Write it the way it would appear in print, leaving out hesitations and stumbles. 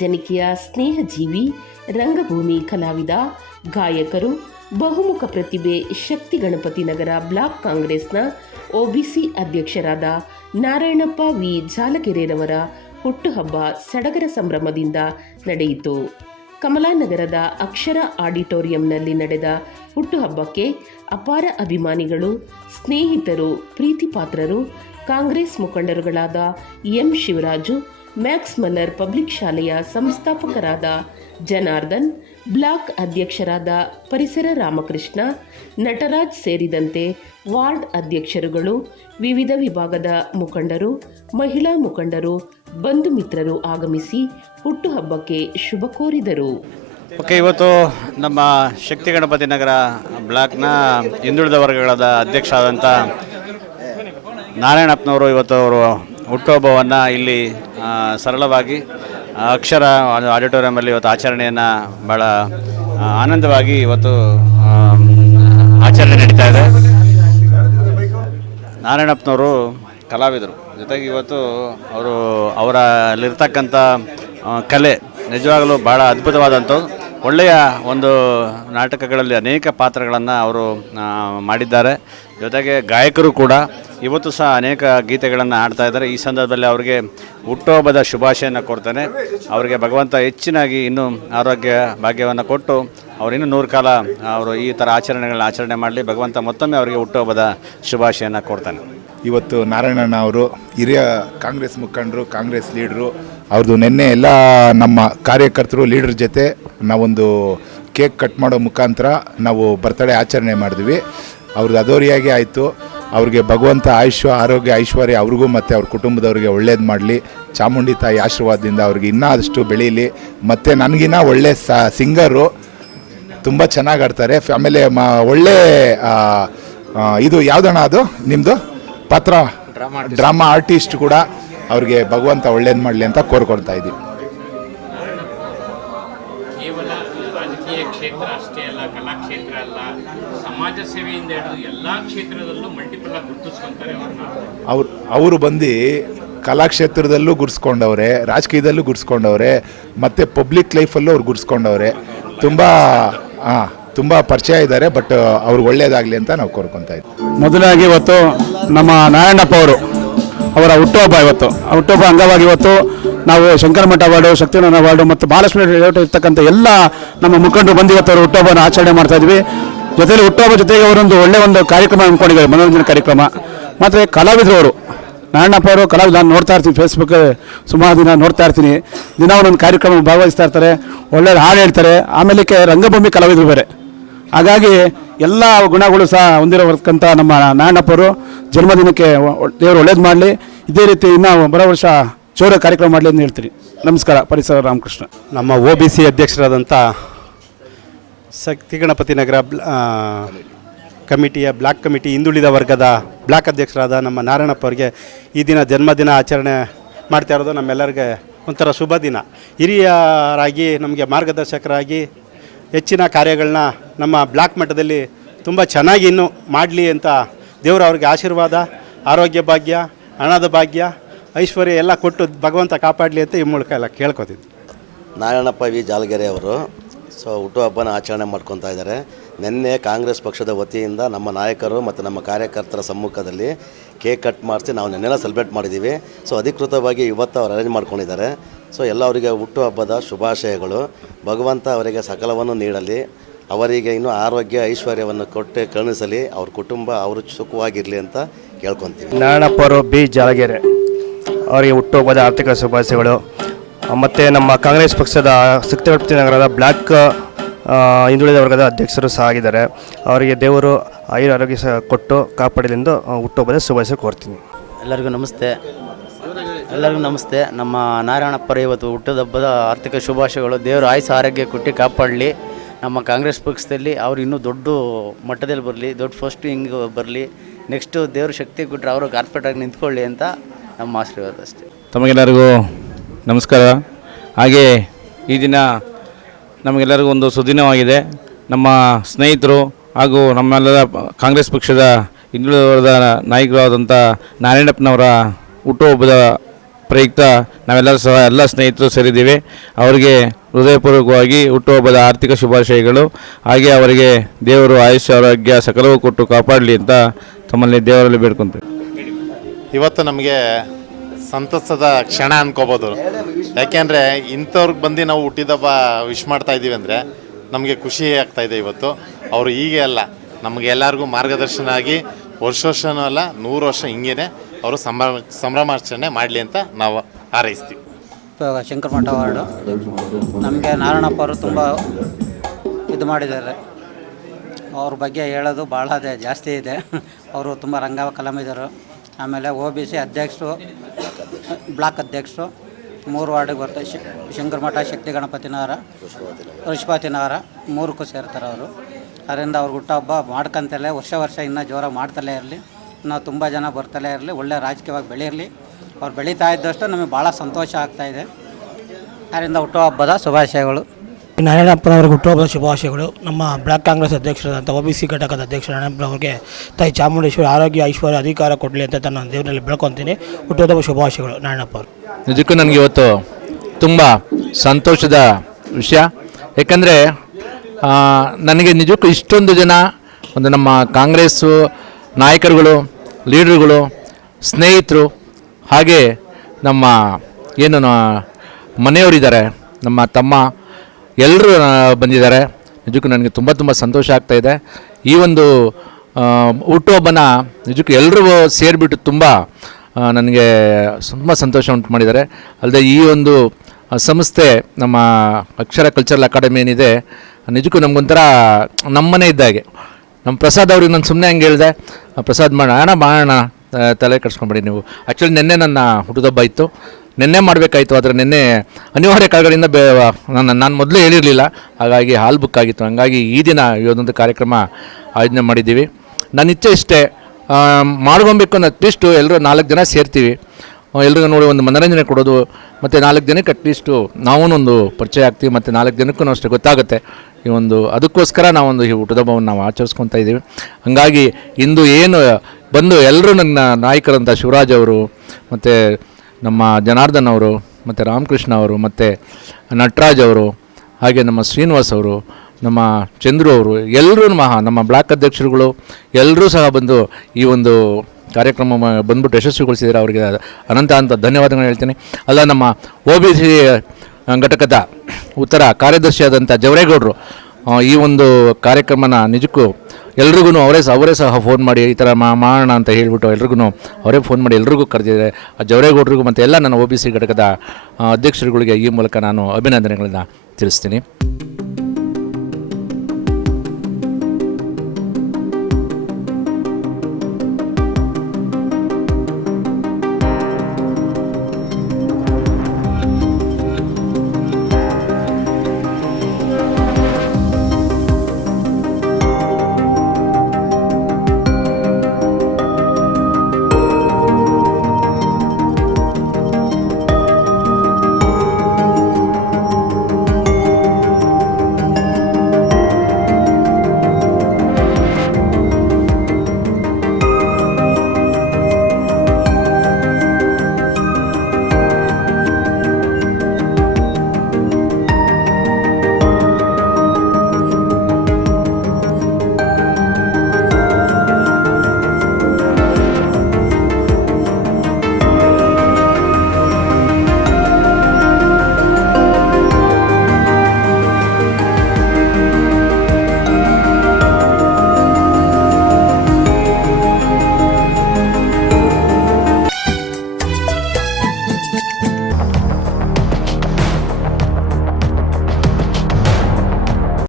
ಸಾರ್ವಜನಿಕೆಯ ಸ್ನೇಹಜೀವಿ, ರಂಗಭೂಮಿ ಕಲಾವಿದ, ಗಾಯಕರು, ಬಹುಮುಖ ಪ್ರತಿಭೆ, ಶಕ್ತಿ ಗಣಪತಿ ನಗರ ಬ್ಲಾಕ್ ಕಾಂಗ್ರೆಸ್ನ ಒಬಿಸಿ ಅಧ್ಯಕ್ಷರಾದ ನಾರಾಯಣಪ್ಪ ವಿ ಜಾಲಗೆರೆರವರ ಹುಟ್ಟುಹಬ್ಬ ಸಡಗರ ಸಂಭ್ರಮದಿಂದ ನಡೆಯಿತು. ಕಮಲಾನಗರದ ಅಕ್ಷರ ಆಡಿಟೋರಿಯಂನಲ್ಲಿ ನಡೆದ ಹುಟ್ಟುಹಬ್ಬಕ್ಕೆ ಅಪಾರ ಅಭಿಮಾನಿಗಳು, ಸ್ನೇಹಿತರು, ಪ್ರೀತಿಪಾತ್ರರು, ಕಾಂಗ್ರೆಸ್ ಮುಖಂಡರುಗಳಾದ M Shivaraju, Max Muller public ಶಾಲೆಯ ಸಂಸ್ಥಾಪಕರಾದ ಜನಾರ್ದನ್, ಬ್ಲಾಕ್ ಅಧ್ಯಕ್ಷರಾದ ಪರಿಸರ ರಾಮಕೃಷ್ಣ, ನಟರಾಜ್ ಸೇರಿದಂತೆ ವಾರ್ಡ್ ಅಧ್ಯಕ್ಷರುಗಳು, ವಿವಿಧ ವಿಭಾಗದ ಮುಖಂಡರು, ಮಹಿಳಾ ಮುಖಂಡರು, ಬಂಧು ಮಿತ್ರರು ಆಗಮಿಸಿ ಹುಟ್ಟುಹಬ್ಬಕ್ಕೆ ಶುಭ ಕೋರಿದರು. ಇವತ್ತು ನಮ್ಮ ಶಕ್ತಿ ಗಣಪತಿ ನಗರ ಬ್ಲಾಕ್ನ ಹಿಂದುಳಿದ ವರ್ಗಗಳಾದ ಅಧ್ಯಕ್ಷರಾದಂಥ ನಾರಾಯಣಪ್ಪನವರು ಇವತ್ತು ಅವರು ಹುಟ್ಟುಹಬ್ಬವನ್ನು ಇಲ್ಲಿ ಸರಳವಾಗಿ ಅಕ್ಷರ ಆಡಿಟೋರಿಯಮಲ್ಲಿ ಇವತ್ತು ಆಚರಣೆಯನ್ನು ಭಾಳ ಆನಂದವಾಗಿ ಇವತ್ತು ಆಚರಣೆ ನಡೀತಾ ಇದೆ. ನಾರಾಯಣಪ್ಪನವರು ಕಲಾವಿದರು, ಜೊತೆಗೆ ಇವತ್ತು ಅವರಲ್ಲಿರ್ತಕ್ಕಂಥ ಕಲೆ ನಿಜವಾಗಲೂ ಭಾಳ ಅದ್ಭುತವಾದಂಥವು. ಒಳ್ಳೆಯ ಒಂದು ನಾಟಕಗಳಲ್ಲಿ ಅನೇಕ ಪಾತ್ರಗಳನ್ನು ಅವರು ಮಾಡಿದ್ದಾರೆ. ಜೊತೆಗೆ ಗಾಯಕರು ಕೂಡ ಇವತ್ತು ಸಹ ಅನೇಕ ಗೀತೆಗಳನ್ನು ಹಾಡ್ತಾ ಇದ್ದಾರೆ. ಈ ಸಂದರ್ಭದಲ್ಲಿ ಅವರಿಗೆ ಹುಟ್ಟುಹಬ್ಬದ ಶುಭಾಶಯನ್ನು ಕೊಡ್ತೇನೆ. ಅವರಿಗೆ ಭಗವಂತ ಹೆಚ್ಚಿನಾಗಿ ಇನ್ನೂ ಆರೋಗ್ಯ ಭಾಗ್ಯವನ್ನು ಕೊಟ್ಟು ಅವರು ಇನ್ನೂ 100 ಕಾಲ ಅವರು ಈ ಥರ ಆಚರಣೆಗಳನ್ನ ಆಚರಣೆ ಮಾಡಲಿ. ಭಗವಂತ ಮತ್ತೊಮ್ಮೆ ಅವರಿಗೆ ಹುಟ್ಟುಹಬ್ಬದ ಶುಭಾಶಯನ್ನು ಕೊಡ್ತಾನೆ. ಇವತ್ತು ನಾರಾಯಣಣ್ಣ ಅವರು ಹಿರಿಯ ಕಾಂಗ್ರೆಸ್ ಮುಖಂಡರು, ಕಾಂಗ್ರೆಸ್ ಲೀಡ್ರು. ಅವ್ರದ್ದು ನಿನ್ನೆ ಎಲ್ಲ ನಮ್ಮ ಕಾರ್ಯಕರ್ತರು ಲೀಡರ್ ಜೊತೆ ನಾವೊಂದು ಕೇಕ್ ಕಟ್ ಮಾಡೋ ಮುಖಾಂತರ ನಾವು ಬರ್ತಡೇ ಆಚರಣೆ ಮಾಡಿದ್ವಿ. ಅವ್ರದ್ದು ಅದೋರಿಯಾಗಿ ಆಯಿತು. ಅವ್ರಿಗೆ ಭಗವಂತ ಆಯುಷ್ಯ, ಆರೋಗ್ಯ, ಐಶ್ವರ್ಯ ಅವ್ರಿಗೂ ಮತ್ತು ಅವ್ರ ಕುಟುಂಬದವ್ರಿಗೆ ಒಳ್ಳೇದು ಮಾಡಲಿ. ಚಾಮುಂಡಿ ತಾಯಿ ಆಶೀರ್ವಾದದಿಂದ ಅವ್ರಿಗೆ ಇನ್ನೂ ಆದಷ್ಟು ಬೆಳೀಲಿ. ಮತ್ತು ನನಗಿನ್ನ ಒಳ್ಳೆ ಸಿಂಗರು, ತುಂಬ ಚೆನ್ನಾಗಿ ಆಡ್ತಾರೆ. ಆಮೇಲೆ ಒಳ್ಳೆ ಇದು ಯಾವುದಣ್ಣ ಅದು ನಿಮ್ಮದು ಪಾತ್ರ, ಡ್ರಾಮಾ ಆರ್ಟಿಸ್ಟ್ ಕೂಡ. ಅವ್ರಿಗೆ ಭಗವಂತ ಒಳ್ಳೇದು ಮಾಡಲಿ ಅಂತ ಕೋರ್ಕೊಳ್ತಾ ಇದ್ದೀವಿ. ಕೇವಲ ರಾಜಕೀಯ ಕ್ಷೇತ್ರ ಅಷ್ಟೇ ಅಲ್ಲ, ಕಲಾ ಕ್ಷೇತ್ರ ಅಲ್ಲ, ಸಮಾಜ ಸೇವೆಯಿಂದ ಹಿಡಿದು ಎಲ್ಲ ಕ್ಷೇತ್ರದಲ್ಲೂ ಮಲ್ಟಿಪಲ್ ಆಗಿ ಗುರುತಿಸ್ಕೊಂತಾರೆ ಅವರು ಬಂದು ಕಲಾಕ್ಷೇತ್ರದಲ್ಲೂ ಗುರ್ಸ್ಕೊಂಡವ್ರೆ, ರಾಜಕೀಯದಲ್ಲೂ ಗುರ್ಸ್ಕೊಂಡವ್ರೆ, ಮತ್ತು ಪಬ್ಲಿಕ್ ಲೈಫಲ್ಲೂ ಅವ್ರು ಗುರ್ಸ್ಕೊಂಡವ್ರೆ. ತುಂಬ ಪರಿಚಯ ಇದ್ದಾರೆ. ಬಟ್ ಅವ್ರಿಗೆ ಒಳ್ಳೇದಾಗಲಿ ಅಂತ ನಾವು ಕೋರ್ಕೊತಾ ಇದ್ದೀವಿ. ಮೊದಲಾಗಿ ಇವತ್ತು ನಮ್ಮ ನಾರಾಯಣಪ್ಪ ಅವರ ಹುಟ್ಟುಹಬ್ಬ. ಇವತ್ತು ಹುಟ್ಟುಹಬ್ಬ ಅಂಗವಾಗಿ ಇವತ್ತು ನಾವು ಶಂಕರಮಠ ವಾರ್ಡು, ಶಕ್ತಿನಗರ ವಾರ್ಡು ಮತ್ತು ಮಹಾಲಕ್ಷ್ಮಿ ಇರ್ತಕ್ಕಂಥ ಎಲ್ಲ ನಮ್ಮ ಮುಖಂಡರು ಬಂದು ಇವತ್ತು ಅವರು ಹುಟ್ಟುಹಬ್ಬನ ಆಚರಣೆ ಮಾಡ್ತಾ ಇದ್ವಿ. ಜೊತೆಲಿ ಹುಟ್ಟುಹಬ್ಬ ಜೊತೆಗೆ ಅವರೊಂದು ಒಳ್ಳೆಯ ಕಾರ್ಯಕ್ರಮ ಅಂದ್ಕೊಂಡಿದ್ದಾರೆ, ಮನೋರಂಜನೆ ಕಾರ್ಯಕ್ರಮ. ಮತ್ತು ಕಲಾವಿದರು ಅವರು, ನಾರಾಯಣಪ್ಪ ಅವರು ಕಲಾವಿದ, ನಾನು ನೋಡ್ತಾ ಇರ್ತೀನಿ, ಫೇಸ್ಬುಕ್ ಸುಮಾರು ದಿನ ನೋಡ್ತಾ ಇರ್ತೀನಿ. ದಿನ ಒಂದೊಂದು ಕಾರ್ಯಕ್ರಮ ಭಾಗವಹಿಸ್ತಾ ಇರ್ತಾರೆ, ಒಳ್ಳೆ ಹಾಡು ಹೇಳ್ತಾರೆ. ಆಮೇಲೆ ರಂಗಭೂಮಿ ಕಲಾವಿದರು ಬೇರೆ. ಹಾಗಾಗಿ ಎಲ್ಲ ಗುಣಗಳು ಸಹ ಹೊಂದಿರೋಕ್ಕಂಥ ನಮ್ಮ ನಾರಾಯಣಪ್ಪವರು ಜನ್ಮದಿನಕ್ಕೆ ದೇವರು ಒಳ್ಳೇದು ಮಾಡಲಿ. ಇದೇ ರೀತಿ ಇನ್ನೂ ಬರೋ ವರ್ಷ ಜೋರ ಕಾರ್ಯಕ್ರಮ ಮಾಡಲಿ ಅಂತ ಹೇಳ್ತೀನಿ. ನಮಸ್ಕಾರ. ಪರಿಸರ ರಾಮಕೃಷ್ಣ. ನಮ್ಮ OBC ಅಧ್ಯಕ್ಷರಾದಂಥ ಶಕ್ತಿ ಗಣಪತಿ ನಗರ ಕಮಿಟಿಯ ಬ್ಲಾಕ್ ಕಮಿಟಿ ಹಿಂದುಳಿದ ವರ್ಗದ ಬ್ಲಾಕ್ ಅಧ್ಯಕ್ಷರಾದ ನಮ್ಮ ನಾರಾಯಣಪ್ಪ ಅವರಿಗೆ ಈ ದಿನ ಜನ್ಮದಿನ ಆಚರಣೆ ಮಾಡ್ತಾ ಇರೋದು ನಮ್ಮೆಲ್ಲರಿಗೆ ಒಂಥರ ಶುಭ ದಿನ. ಹಿರಿಯರಾಗಿ ನಮಗೆ ಮಾರ್ಗದರ್ಶಕರಾಗಿ ಹೆಚ್ಚಿನ ಕಾರ್ಯಗಳನ್ನ ನಮ್ಮ ಬ್ಲಾಕ್ ಮಟ್ಟದಲ್ಲಿ ತುಂಬ ಚೆನ್ನಾಗಿ ಇನ್ನೂ ಮಾಡಲಿ ಅಂತ ದೇವರು ಅವ್ರಿಗೆ ಆಶೀರ್ವಾದ, ಆರೋಗ್ಯ ಭಾಗ್ಯ, ಹಣದ ಭಾಗ್ಯ, ಐಶ್ವರ್ಯ ಎಲ್ಲ ಕೊಟ್ಟು ಭಗವಂತ ಕಾಪಾಡಲಿ ಅಂತ ಈ ಮೂಲಕ ಎಲ್ಲ ಕೇಳ್ಕೊತಿದ್ವಿ. ನಾರಾಯಣಪ್ಪ ವಿ ಜಾಲಗೆರೆ ಅವರು ಹುಟ್ಟುಹಬ್ಬನ ಆಚರಣೆ ಮಾಡ್ಕೊತಾ ಇದ್ದಾರೆ. ನಿನ್ನೆ ಕಾಂಗ್ರೆಸ್ ಪಕ್ಷದ ವತಿಯಿಂದ ನಮ್ಮ ನಾಯಕರು ಮತ್ತು ನಮ್ಮ ಕಾರ್ಯಕರ್ತರ ಸಮ್ಮುಖದಲ್ಲಿ ಕೇಕ್ ಕಟ್ ಮಾಡಿಸಿ ನಾವು ನಿನ್ನೆಲ್ಲ ಸೆಲೆಬ್ರೇಟ್ ಮಾಡಿದ್ದೀವಿ. ಅಧಿಕೃತವಾಗಿ ಇವತ್ತು ಅವ್ರು ಅರೇಂಜ್ ಮಾಡ್ಕೊಂಡಿದ್ದಾರೆ. ಎಲ್ಲ ಅವರಿಗೆ ಹುಟ್ಟುಹಬ್ಬದ ಶುಭಾಶಯಗಳು. ಭಗವಂತ ಅವರಿಗೆ ಸಕಲವನ್ನು ನೀಡಲಿ, ಅವರಿಗೆ ಇನ್ನೂ ಆರೋಗ್ಯ, ಐಶ್ವರ್ಯವನ್ನು ಕೊಟ್ಟು ಕರುಣಿಸಲಿ, ಅವ್ರ ಕುಟುಂಬ ಅವರು ಸುಖವಾಗಿರಲಿ ಅಂತ ಕೇಳ್ಕೊತೀವಿ. ನಾರಾಯಣಪ್ಪವರು ಬಿ ಜಾಲಗೆರೆ ಅವರಿಗೆ ಹುಟ್ಟುಹಬ್ಬದ ಆರ್ಥಿಕ ಶುಭಾಶಯಗಳು. ಮತ್ತು ನಮ್ಮ ಕಾಂಗ್ರೆಸ್ ಪಕ್ಷದ ಶಕ್ತಿ ಗಣಪತಿ ನಗರದ ಬ್ಲಾಕ್ ಹಿಂದುಳಿದ ವರ್ಗದ ಅಧ್ಯಕ್ಷರು ಸಹ ಆಗಿದ್ದಾರೆ. ಅವರಿಗೆ ದೇವರು ಆರೋಗ್ಯ ಸಹ ಕೊಟ್ಟು ಕಾಪಾಡಲೆಂದು ಹುಟ್ಟುಹಬ್ಬದ ಶುಭಾಶಯ ಕೋರ್ತೀನಿ. ಎಲ್ಲರಿಗೂ ನಮಸ್ತೆ. ನಮ್ಮ ನಾರಾಯಣಪ್ಪರ ಇವತ್ತು ಹುಟ್ಟುಹಬ್ಬದ ಆರ್ಥಿಕ ಶುಭಾಶಯಗಳು. ದೇವರು ಆಯುಷ್ಯ ಆರೋಗ್ಯ ಕೊಟ್ಟು ಕಾಪಾಡಲಿ. ನಮ್ಮ ಕಾಂಗ್ರೆಸ್ ಪಕ್ಷದಲ್ಲಿ ಅವರು ಇನ್ನೂ ದೊಡ್ಡ ಮಟ್ಟದಲ್ಲಿ ಬರಲಿ, ದೊಡ್ಡ ಫಸ್ಟ್ ಹಿಂಗೆ ಬರಲಿ. ನೆಕ್ಸ್ಟು ದೇವರು ಶಕ್ತಿ ಕೊಟ್ಟರೆ ಅವರು ಕಾರ್ಪೊರೇಟಾಗಿ ನಿಂತ್ಕೊಳ್ಳಿ ಅಂತ ನಮ್ಮ ಆಶೀರ್ವಾದ ಅಷ್ಟೇ. ತಮಗೆಲ್ಲರಿಗೂ ನಮಸ್ಕಾರ. ಹಾಗೆ ಈ ದಿನ ನಮಗೆಲ್ಲರಿಗೂ ಒಂದು ಸುದಿನವಾಗಿದೆ. ನಮ್ಮ ಸ್ನೇಹಿತರು ಹಾಗೂ ನಮ್ಮೆಲ್ಲರ ಕಾಂಗ್ರೆಸ್ ಪಕ್ಷದ ಹಿಂದುಳಿದ ನಾಯಕರಾದಂಥ ನಾರಾಯಣಪ್ಪನವರ ಹುಟ್ಟುಹಬ್ಬದ ಪ್ರಯುಕ್ತ ನಾವೆಲ್ಲರೂ ಸಹ ಎಲ್ಲ ಸ್ನೇಹಿತರು ಸೇರಿದ್ದೀವಿ. ಅವರಿಗೆ ಹೃದಯಪೂರ್ವಕವಾಗಿ ಹುಟ್ಟುಹಬ್ಬದ ಆರ್ಥಿಕ ಶುಭಾಶಯಗಳು. ಹಾಗೆ ಅವರಿಗೆ ದೇವರು ಆಯುಷ್ಯ ಆರೋಗ್ಯ ಸಕಲವೂ ಕೊಟ್ಟು ಕಾಪಾಡಲಿ ಅಂತ ತಮ್ಮಲ್ಲಿ ದೇವರಲ್ಲಿ ಬೇಡ್ಕೊತೀವಿ. ಇವತ್ತು ನಮಗೆ ಸಂತಸದ ಕ್ಷಣ ಅನ್ಕೋಬೋದು. ಯಾಕೆಂದರೆ ಇಂಥವ್ರಿಗೆ ಬಂದು ನಾವು ಹುಟ್ಟಿದಬ್ಬ ವಿಶ್ ಮಾಡ್ತಾ ಇದ್ದೀವಿ ಅಂದರೆ ನಮಗೆ ಖುಷಿ ಆಗ್ತಾಯಿದೆ. ಇವತ್ತು ಅವರು ಹೀಗೆ ಅಲ್ಲ, ನಮಗೆ ಎಲ್ಲರಿಗೂ ಮಾರ್ಗದರ್ಶನ ಆಗಿ ವರ್ಷನೂ ಅಲ್ಲ 100 ವರ್ಷ ಹಿಂಗೇ ಅವರು ಸಂಭ್ರಮಾಚರಣೆ ಮಾಡಲಿ ಅಂತ ನಾವು ಹಾರೈಸ್ತೀವಿ. ಶಂಕರಮಠ ವಾರ್ಡು ನಮಗೆ ನಾರಾಯಣಪ್ಪ ಅವರು ತುಂಬ ಇದು ಮಾಡಿದ್ದಾರೆ. ಅವ್ರ ಬಗ್ಗೆ ಹೇಳೋದು ಭಾಳ ಜಾಸ್ತಿ ಇದೆ. ಅವರು ತುಂಬ ರಂಗ ಕಲಾವಿದರು. ಆಮೇಲೆ OBC ಅಧ್ಯಕ್ಷರು, ಬ್ಲಾಕ್ ಅಧ್ಯಕ್ಷರು, 3 ವಾರ್ಡಿಗೆ ಬರ್ತಾರೆ. ಶಂಕರಮಠ, ಶಕ್ತಿ ಗಣಪತಿನಗರ, ಪಶುಪತಿನಗರ 3ಕ್ಕೂ ಸೇರ್ತಾರೆ ಅವರು. ಅದರಿಂದ ಅವ್ರು ಹುಟ್ಟುಹಬ್ಬ ಮಾಡ್ಕೊಂತಲೇ ವರ್ಷ ಇನ್ನೂ ಜೋರಾಗಿ ಮಾಡ್ತಲೇ ಇರಲಿ. ನಾವು ತುಂಬ ಜನ ಬರ್ತಲೇ ಇರಲಿ. ಒಳ್ಳೆ ರಾಜಕೀಯವಾಗಿ ಬೆಳೀರಲಿ. ಅವ್ರು ಬೆಳೀತಾ ಇದ್ದಷ್ಟು ನಮಗೆ ಭಾಳ ಸಂತೋಷ ಆಗ್ತಾಯಿದೆ. ಅದರಿಂದ ಹುಟ್ಟುಹಬ್ಬದ ಶುಭಾಶಯಗಳು. ನಾರಾಯಣಪ್ಪನವ್ರಿಗೆ ಹುಟ್ಟುಹಬ್ಬದ ಶುಭಾಶಯಗಳು. ನಮ್ಮ ಬ್ಲಾಕ್ ಕಾಂಗ್ರೆಸ್ ಅಧ್ಯಕ್ಷರಾದಂಥ OBC ಘಟಕದ ಅಧ್ಯಕ್ಷ ನಾರಾಯಣಪ್ಪನವ್ರಿಗೆ ತಾಯಿ ಚಾಮುಂಡೇಶ್ವರಿ ಆರೋಗ್ಯ ಐಶ್ವರ್ಯ ಅಧಿಕಾರ ಕೊಡಲಿ ಅಂತ ನಾನು ದೇವರಲ್ಲಿ ಬೆಳ್ಕೊತೀನಿ. ಹುಟ್ಟುಹಬ್ಬದ ಶುಭಾಶಯಗಳು ನಾರಾಯಣಪ್ಪ ಅವರು. ನಿಜಕ್ಕೂ ನನಗೆ ಇವತ್ತು ತುಂಬ ಸಂತೋಷದ ವಿಷಯ. ಏಕೆಂದರೆ ನನಗೆ ನಿಜಕ್ಕೂ ಇಷ್ಟೊಂದು ಜನ ಒಂದು ನಮ್ಮ ಕಾಂಗ್ರೆಸ್ಸು ನಾಯಕರುಗಳು, ಲೀಡರ್ಗಳು, ಸ್ನೇಹಿತರು, ಹಾಗೆ ನಮ್ಮ ಏನು ಮನೆಯವರಿದ್ದಾರೆ, ನಮ್ಮ ತಮ್ಮ ಎಲ್ಲರೂ ಬಂದಿದ್ದಾರೆ. ನಿಜಕ್ಕೂ ನನಗೆ ತುಂಬ ಸಂತೋಷ ಆಗ್ತಾಯಿದೆ. ಈ ಒಂದು ಹುಟ್ಟುಹಬ್ಬನ ನಿಜಕ್ಕೂ ಎಲ್ಲರೂ ಸೇರಿಬಿಟ್ಟು ತುಂಬ ನನಗೆ ತುಂಬ ಸಂತೋಷ ಉಂಟು ಮಾಡಿದ್ದಾರೆ. ಅಲ್ಲದೆ ಈ ಒಂದು ಸಂಸ್ಥೆ ನಮ್ಮ ಅಕ್ಷರ ಕಲ್ಚರಲ್ ಅಕಾಡೆಮಿ ಏನಿದೆ, ನಿಜಕ್ಕೂ ನಮಗೊಂಥರ ನಮ್ಮನೆ ಇದ್ದಾಗೆ. ನಮ್ಮ ಪ್ರಸಾದ್ ಅವ್ರಿಗೆ ನಾನು ಸುಮ್ಮನೆ ಹಂಗೆ ಹೇಳಿದೆ, ಪ್ರಸಾದ್ ಮಾಡೋಣ ತಲೆ ಕಟ್ಸ್ಕೊಂಬೇಡಿ ನೀವು. ಆ್ಯಕ್ಚುಲಿ ನಿನ್ನೆ ನನ್ನ ಹುಟ್ಟುಹಬ್ಬ ಇತ್ತು, ನಿನ್ನೆ ಮಾಡಬೇಕಾಯಿತು. ಆದರೆ ನಿನ್ನೆ ಅನಿವಾರ್ಯ ಕಾರಣಗಳಿಂದ ನಾನು ಮೊದಲೇ ಹೇಳಿರಲಿಲ್ಲ, ಹಾಗಾಗಿ ಹಾಲ್ ಬುಕ್ ಆಗಿತ್ತು. ಹಾಗಾಗಿ ಈ ದಿನ ಇವತ್ತೊಂದು ಕಾರ್ಯಕ್ರಮ ಆಯೋಜನೆ ಮಾಡಿದ್ದೀವಿ. ನನ್ನ ಇಚ್ಛೆ ಇಷ್ಟೇ, ಮಾಡ್ಕೊಬೇಕು ಅನ್ನೋ ಅಟ್ಲೀಸ್ಟು ಎಲ್ಲರೂ 4 ಜನ ಸೇರ್ತೀವಿ, ಎಲ್ರಿಗೂ ನೋಡಿ ಒಂದು ಮನೋರಂಜನೆ ಕೊಡೋದು, ಮತ್ತು 4 ಜನಕ್ಕೆ ಅಟ್ಲೀಸ್ಟು ನಾವೂ ಒಂದು ಪರಿಚಯ ಆಗ್ತೀವಿ, ಮತ್ತು 4 ಜನಕ್ಕೂ ಅಷ್ಟೇ ಗೊತ್ತಾಗುತ್ತೆ ಈ ಒಂದು. ಅದಕ್ಕೋಸ್ಕರ ನಾವೊಂದು ಈ ಹುಟ್ಟುಹಬ್ಬವನ್ನು ನಾವು ಆಚರಿಸ್ಕೊತಾ ಇದ್ದೀವಿ. ಹಾಗಾಗಿ ಇಂದು ಏನು ಬಂದು ಎಲ್ಲರೂ ನನ್ನ ನಾಯಕರಂಥ ಶಿವರಾಜ್ ಅವರು, ಮತ್ತು ನಮ್ಮ ಜನಾರ್ದನ್ ಅವರು, ಮತ್ತು ರಾಮಕೃಷ್ಣ ಅವರು, ಮತ್ತು ನಟರಾಜ್ ಅವರು, ಹಾಗೆ ನಮ್ಮ ಶ್ರೀನಿವಾಸ್ ಅವರು, ನಮ್ಮ ಚಂದ್ರು ಅವರು, ಎಲ್ಲರೂ ನಮ್ಮ ಬ್ಲಾಕ್ ಅಧ್ಯಕ್ಷರುಗಳು ಎಲ್ಲರೂ ಸಹ ಬಂದು ಈ ಒಂದು ಕಾರ್ಯಕ್ರಮ ಬಂದ್ಬಿಟ್ಟು ಯಶಸ್ವಿಗೊಳಿಸಿದ್ದಾರೆ. ಅವರಿಗೆ ಅನಂತ ಧನ್ಯವಾದಗಳು ಹೇಳ್ತೀನಿ. ಅಲ್ಲ, ನಮ್ಮ OBC ಘಟಕದ ಉತ್ತರ ಕಾರ್ಯದರ್ಶಿಯಾದಂಥ ಜವರೇಗೌಡರು ಈ ಒಂದು ಕಾರ್ಯಕ್ರಮನ ನಿಜಕ್ಕೂ ಎಲ್ರಿಗೂ ಅವರೇ ಸಹ ಫೋನ್ ಮಾಡಿ ಈ ಥರ ಮಾಡೋಣ ಅಂತ ಹೇಳಿಬಿಟ್ಟು ಎಲ್ರಿಗೂ ಅವರೇ ಫೋನ್ ಮಾಡಿ ಎಲ್ರಿಗೂ ಕರೆದಿದ್ದಾರೆ. ಆ ಜವರೇಗೌಡರಿಗೂ ಮತ್ತು ಎಲ್ಲ ನನ್ನ OBC ಘಟಕದ ಅಧ್ಯಕ್ಷರುಗಳಿಗೆ ಈ ಮೂಲಕ ನಾನು ಅಭಿನಂದನೆಗಳನ್ನು ತಿಳಿಸ್ತೀನಿ.